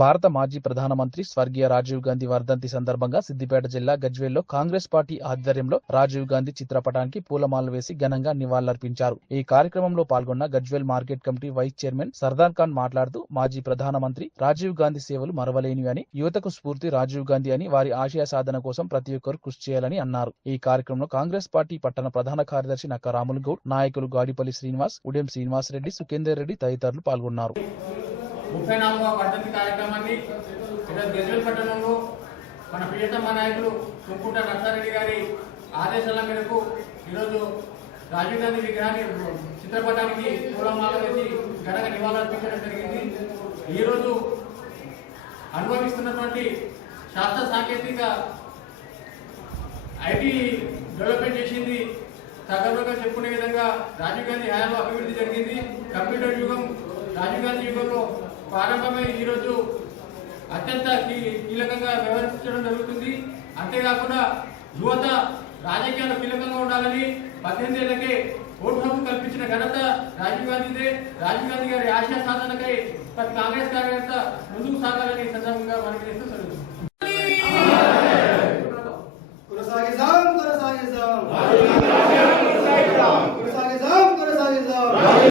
భారత మాజీ ప్రధానమంత్రి స్వర్గీయ రాజీవ్ గాంధీ వర్ధంతి సందర్భంగా సిద్దిపేట జిల్లా గజ్వేల్లో కాంగ్రెస్ పార్టీ ఆధ్వర్యంలో రాజీవ్ గాంధీ చిత్రపటానికి పూలమాలలు వేసి ఘనంగా నివాళులర్పించారు. ఈ కార్యక్రమంలో పాల్గొన్న Gajwel market committee vice chairman Sardar Khan మాట్లాడుతూ మాజీ ప్రధానమంత్రి రాజీవ్ గాంధీ సేవలు మరవలేనివి అని యువతకు స్ఫూర్తి రాజీవ్ గాంధీ అని వారి ఆశయ సాధన కోసం ప్రతి ఒక్కరు కృషి చేయాలని అన్నారు. ఈ కార్యక్రమంలో కాంగ్రెస్ పార్టీ పట్టణ ప్రధాన కార్యదర్శి నక్క రాములు గౌడ్ నాయకులు గాడిపల్లి శ్రీనివాస్ ఉడెం శ్రీనివాస్ రెడ్డి సుఖేందర్ రెడ్డి తదితరులు పాల్గొన్నారు. ముప్పై నాలుగవ వర్ధంతి కార్యక్రమాన్ని ఈరోజు గజ్వేల్ పట్టణంలో మన ప్రియతమ నాయకులు తుంకుంట నర్సారెడ్డి గారి ఆదేశాల మేరకు ఈరోజు రాజీవ్ గాంధీ విగ్రహాన్ని చిత్రపటానికి పూలమాల వేసి ఘనంగా నివాళులర్పించడం జరిగింది. ఈరోజు అనుభవిస్తున్నటువంటి శాస్త్ర సాంకేతిక ఐటీ డెవలప్మెంట్ చేసింది. సగర్వంగా చెప్పుకునే విధంగా రాజీవ్ గాంధీ హయాంలో అభివృద్ధి జరిగింది. కంప్యూటర్ యుగం రాజీవ్ గాంధీ యుగంలో ప్రారంభమై ఈరోజు అత్యంత కీలకంగా వ్యవహరించడం జరుగుతుంది. అంతేకాకుండా యువత రాజకీయాలు కీలకంగా ఉండాలని పద్దెనిమిది ఏళ్ళకే ఓటు హక్కు కల్పించిన ఘనత రాజీవ్ గాంధీదే. రాజీవ్ గాంధీ గారి ఆశయ సాధనకై ప్రతి కాంగ్రెస్ కార్యకర్త ముందుకు సాగాలని సందర్భంగా మనకి చేస్తూ కొనసాగిద్దాం